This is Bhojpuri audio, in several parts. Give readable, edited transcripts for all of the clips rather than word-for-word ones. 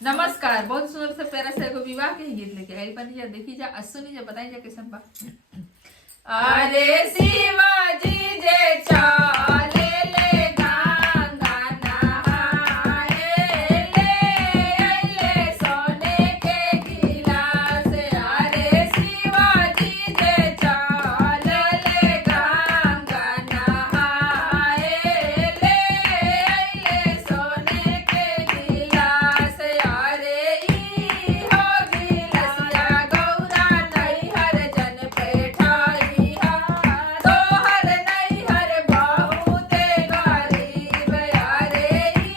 नमस्कार। बहुत सुंदर से प्यारा से एगो विवाह के ही गीत लेके आई बनी जा। देखी जा, सुनी जा, बताई जा कैसन बा। अरे शिवाजी जे चले ले गंगा नहाए, ले अइले सोने के गिलास। अरे शिवाजी जे चले ले गंगा नहाए, ले अइले सोने के गिलास। अरे ई हो गिलसिया गौरा नैहर जन बैठाई हा, तोहर नैहर बहुते गरीब। अरे ई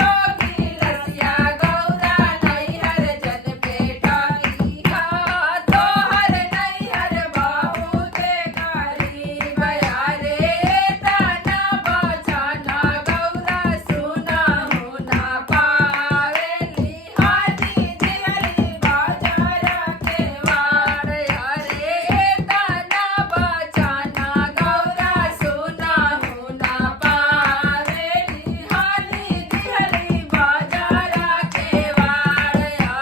हो गिलसिया गौरा नैहर जन बैठाई हा, तोहर नैहर बहुते गरीब। अरे तना बचना गौरा सुनहु ना पावेली, हाली दिहली बाजार के वार। अरे तना बचना गौरा सुनहु ना पावेली, हाली दिहली बाजार के वार।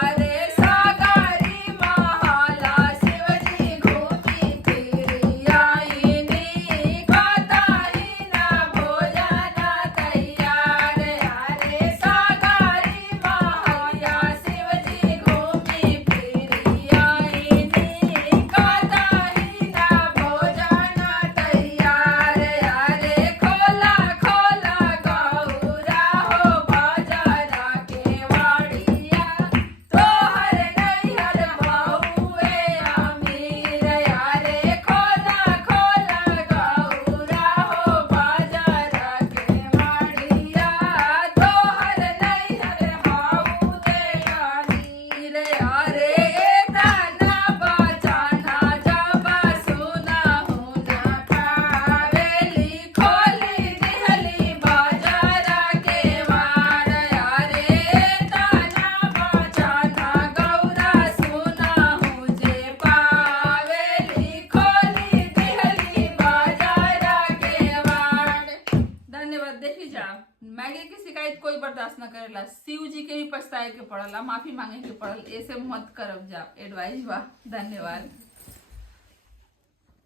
अरे सागरी महला शिवजी घूमी फिरी आईनी, कतही ना भोजन तैयार। अरे सागरी महला शिवजी घूमी फिरी आईनी, कतही ना भोजन तैयार। अरे खोला खोला गौरा हो बाजार के वाड़िया, तोहर नैहर बहुए अमीर। अरे खोला खोला गौरा हो बाजार के वाड़िया, तोहर नैहर बहुते अमीर। अरे तना बचना जब सुनहु ना पावेली, खोली दिहली बाजार के वार। अरे तना बचना गौरा सुनहु जे पावेली, खोली दिहली बाजार के वार। धन्यवाद। देखी जा, मैगे की शिकायत कोई बर्दाश्त न करेला, शिव जी के भी पछताए के पड़ला, माफी मांगे के पड़ल। ऐसे मत करब जा, एडवाइस बा। धन्यवाद।